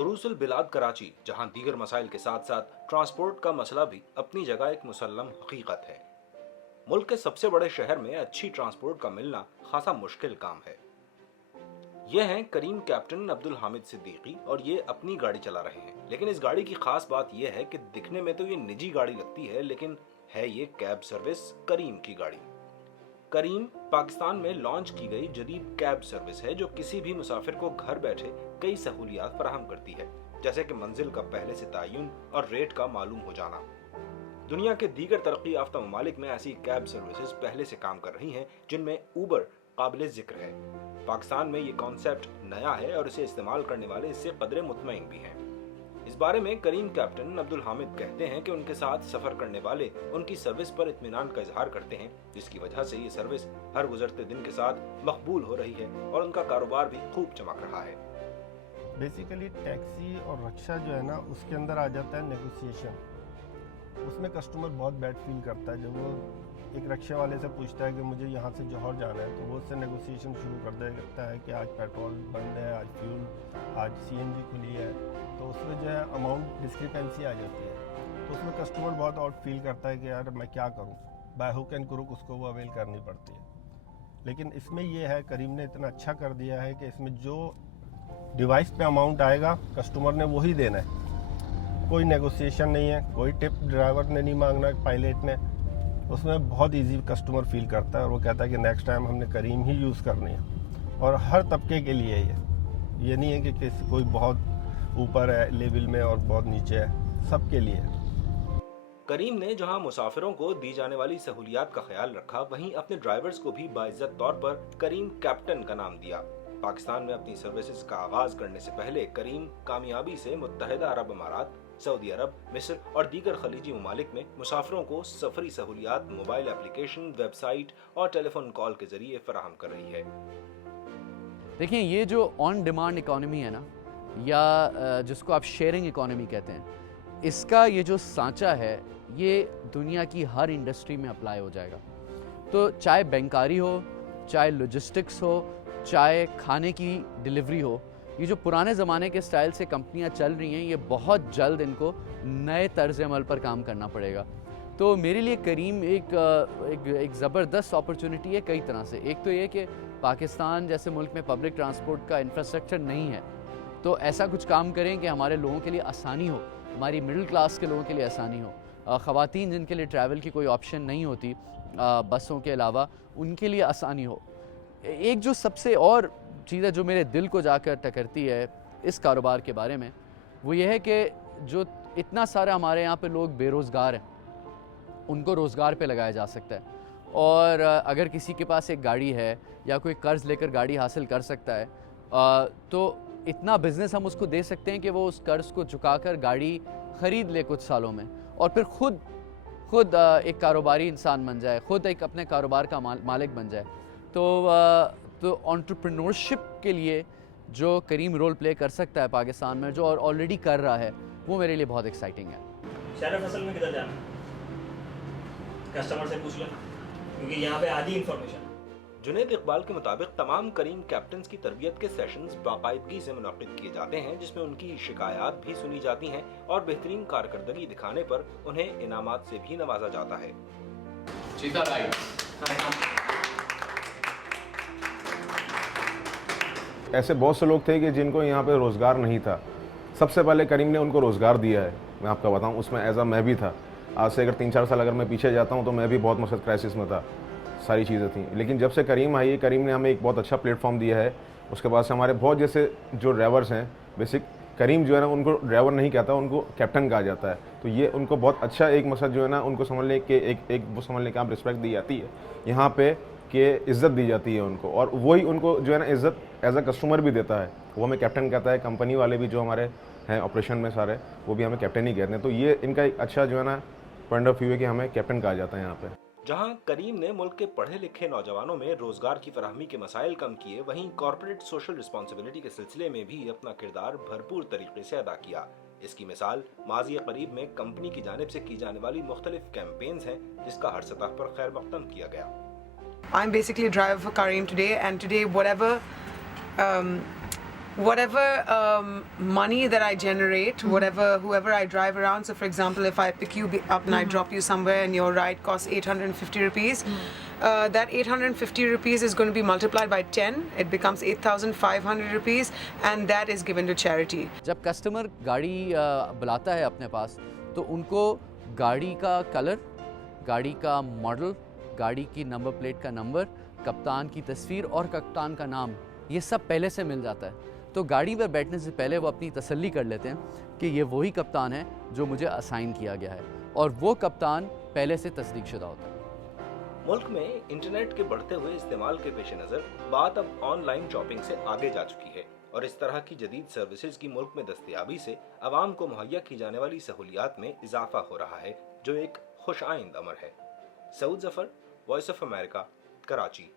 उरूस उल बिलाद कराची, जहां दीगर मसाइल के साथ साथ ट्रांसपोर्ट का मसला भी अपनी जगह एक मुसल्लम हकीकत है। मुल्क के सबसे बड़े शहर में अच्छी ट्रांसपोर्ट का मिलना खासा मुश्किल काम है। ये हैं करीम कैप्टन अब्दुल हामिद सिद्दीकी और ये अपनी गाड़ी चला रहे हैं। लेकिन इस गाड़ी की खास बात यह है कि दिखने में तो ये निजी गाड़ी लगती है, लेकिन है ये कैब सर्विस करीम की गाड़ी। करीम पाकिस्तान में लॉन्च की गई जदीद कैब सर्विस है जो किसी भी मुसाफिर को घर बैठे कई सहूलियात फराहम करती है, जैसे कि मंजिल का पहले से तयन और रेट का मालूम हो जाना। दुनिया के दीगर तरक्की याफ्ता ममालिक में ऐसी कैब सर्विसेज पहले से काम कर रही हैं, जिनमें ऊबर काबिल जिक्र है। पाकिस्तान में ये कॉन्सेप्ट नया है और इसे इस्तेमाल करने वाले इससे कदरे मुतमईन भी हैं। इस बारे में करीम कैप्टन अब्दुल हामिद कहते हैं कि उनके साथ सफर करने वाले उनकी सर्विस पर इत्मीनान का इजहार करते हैं, जिसकी वजह से ये सर्विस हर गुजरते दिन के साथ मकबूल हो रही है और उनका कारोबार भी खूब चमक रहा है। बेसिकली टैक्सी और रिक्शा जो है ना, उसके अंदर आ जाता है नेगोशिएशन। उसमें कस्टमर बहुत बैड फील करता है जब वो एक रिक्शे वाले से पूछता है कि मुझे यहाँ से जौहर जाना है, तो वो उससे नेगोशिएशन शुरू कर देता है कि आज पेट्रोल बंद है, आज फ्यूल, आज सीएनजी खुली है, तो उसमें जो है अमाउंट डिस्क्रिपेंसी आ जाती है। तो उसमें कस्टमर बहुत आउट फील करता है कि यार मैं क्या करूँ, बाय हुक एंड क्रुक उसको वो अवेल करनी पड़ती है। लेकिन इसमें ये है, करीम ने इतना अच्छा कर दिया है कि इसमें जो डिवाइस पे अमाउंट आएगा कस्टमर ने वही देना है, कोई नेगोशिएशन नहीं है, कोई टिप ड्राइवर ने नहीं मांगना, पायलट ने। उसमें बहुत इजी कस्टमर फील करता है और वो कहता है कि नेक्स्ट टाइम हमने करीम ही यूज़ करनी है। और हर तबके के लिए ये नहीं है कि किसी कोई बहुत ऊपर है लेवल में और बहुत नीचे है, सबके लिए है। करीम ने जहां मुसाफिरों को दी जाने वाली सहूलियात का ख्याल रखा, वहीं अपने ड्राइवर्स को भी बाइज्जत तौर पर करीम कैप्टन का नाम दिया। पाकिस्तान में अपनी सर्विसेज का आगाज करने से पहले करीम कामयाबी से मुत्तहिदा अरब अमारात, सऊदी अरब, मिस्र और दीगर खलीजी ममालिक में मुसाफिरों को सफरी सहूलियात मोबाइल एप्लीकेशन, वेबसाइट और टेलीफोन कॉल के जरिए फराहम कर रही है। देखिए, ये जो ऑन डिमांड इकोनॉमी है ना, या जिसको आप शेयरिंग इकोनॉमी कहते हैं, इसका ये जो सांचा है ये दुनिया की हर इंडस्ट्री में अप्लाई हो जाएगा। तो चाहे बैंकारी हो, चाहे लॉजिस्टिक्स हो, चाहे खाने की डिलीवरी हो, ये जो पुराने ज़माने के स्टाइल से कंपनियां चल रही हैं, ये बहुत जल्द इनको नए तर्ज अमल पर काम करना पड़ेगा। तो मेरे लिए करीम एक ज़बरदस्त अपॉर्चुनिटी है कई तरह से। एक तो ये कि पाकिस्तान जैसे मुल्क में पब्लिक ट्रांसपोर्ट का इंफ्रास्ट्रक्चर नहीं है, तो ऐसा कुछ काम करें कि हमारे लोगों के लिए आसानी हो, हमारी मिडिल क्लास के लोगों के लिए आसानी हो, ख़वातीन जिनके लिए ट्रैवल की कोई ऑप्शन नहीं होती बसों के अलावा, उनके लिए आसानी हो। एक जो सबसे और चीज़ है जो मेरे दिल को जाकर टकरती है इस कारोबार के बारे में, वो ये है कि जो इतना सारा हमारे यहाँ पे लोग बेरोज़गार हैं, उनको रोज़गार पे लगाया जा सकता है। और अगर किसी के पास एक गाड़ी है या कोई कर्ज़ लेकर गाड़ी हासिल कर सकता है, तो इतना बिज़नेस हम उसको दे सकते हैं कि वो उस कर्ज़ को चुकाकर गाड़ी ख़रीद ले कुछ सालों में, और फिर खुद एक कारोबारी इंसान बन जाए, खुद एक अपने कारोबार का मालिक बन जाए। तो एंटरप्रेन्योरशिप के लिए जो करीम रोल प्ले कर सकता है पाकिस्तान में, जो ऑलरेडी कर रहा है, वो मेरे लिए बहुत एक्साइटिंग है। शहर फसल में किधर जाना, कस्टमर से पूछ लें, क्योंकि यहाँ पे आधी इंफॉर्मेशन। जुनैद इकबाल के मुताबिक तमाम करीम कैप्टन्स की तरबियत के सेशंस बाकायदगी से मुनक्किद किए जाते हैं, जिसमें उनकी शिकायत भी सुनी जाती हैं और बेहतरीन कारकर्दगी दिखाने पर उन्हें इनामात से भी नवाजा जाता है। ऐसे बहुत से लोग थे कि जिनको यहाँ पे रोज़गार नहीं था। सबसे पहले करीम ने उनको रोज़गार दिया है। मैं आपका बताऊँ, उसमें एज मैं भी था। आज से अगर 3-4 साल अगर मैं पीछे जाता हूँ तो मैं भी बहुत मुश्किल क्राइसिस में था, सारी चीज़ें थी। लेकिन जब से करीम आई है, करीम ने हमें एक बहुत अच्छा प्लेटफॉर्म दिया है। उसके बाद से हमारे बहुत जैसे जो ड्राइवर्स हैं, बेसिक करीम जो है ना, उनको ड्राइवर नहीं कहता, उनको कैप्टन कहा जाता है। तो ये उनको बहुत अच्छा एक मकसद जो है ना, उनको समझने के एक वो समझने का रिस्पेक्ट दी जाती है यहाँ पे, कि इज़्ज़त दी जाती है उनको, और वही उनको जो है ना इज़्ज़त एज अ कस्टमर भी देता है। वो हमें कैप्टन कहता है। कंपनी वाले भी जो हमारे हैं ऑपरेशन में सारे, वो भी हमें कैप्टन ही कहते हैं। तो ये इनका एक अच्छा जो है ना पॉइंट ऑफ व्यू है कि हमें कैप्टन कहा जाता है यहाँ पे। जहां करीम ने मुल्क के पढ़े लिखे नौजवानों में रोजगार की फराहमी के मसाइल कम किए, वहीं कॉर्पोरेट सोशल रिस्पॉन्सिबिलिटी के सिलसिले में भी अपना किरदार भरपूर तरीके से अदा किया। इसकी मिसाल माज़ी करीब में कंपनी की जानिब से की जाने वाली मुख्तलिफ कैंपेन्स हैं, जिसका हर सतह पर खैर मक़दम किया गया। I'm basically a driver for Kareem today, and today whatever money that I generate, whoever I drive around. So for example, if I pick you up and I drop you somewhere and your ride costs 850 rupees, that 850 rupees is going to be multiplied by 10. It becomes 8,500 rupees, and that is given to charity. जब customer गाड़ी बुलाता है अपने पास तो उनको गाड़ी का colour, गाड़ी का मॉडल, गाड़ी की नंबर प्लेट का नंबर, कप्तान की तस्वीर और कप्तान का नाम, ये सब पहले से मिल जाता है। तो गाड़ी पर बैठने से पहले वो अपनी तसल्ली कर लेते हैं कि ये वही कप्तान है जो मुझे असाइन किया गया है, और वो कप्तान पहले से तस्दीकशुदा होता है। मुल्क में इंटरनेट के बढ़ते हुए इस्तेमाल के पेश नज़र बात अब ऑनलाइन शॉपिंग से आगे जा चुकी है, और इस तरह की जदीद सर्विसेज की मुल्क में दस्तयाबी से आवाम को मुहैया की जाने वाली सहूलियात में इजाफा हो रहा है, जो एक खुश आइंद अमर है। Saud Zafar, voice of America, Karachi.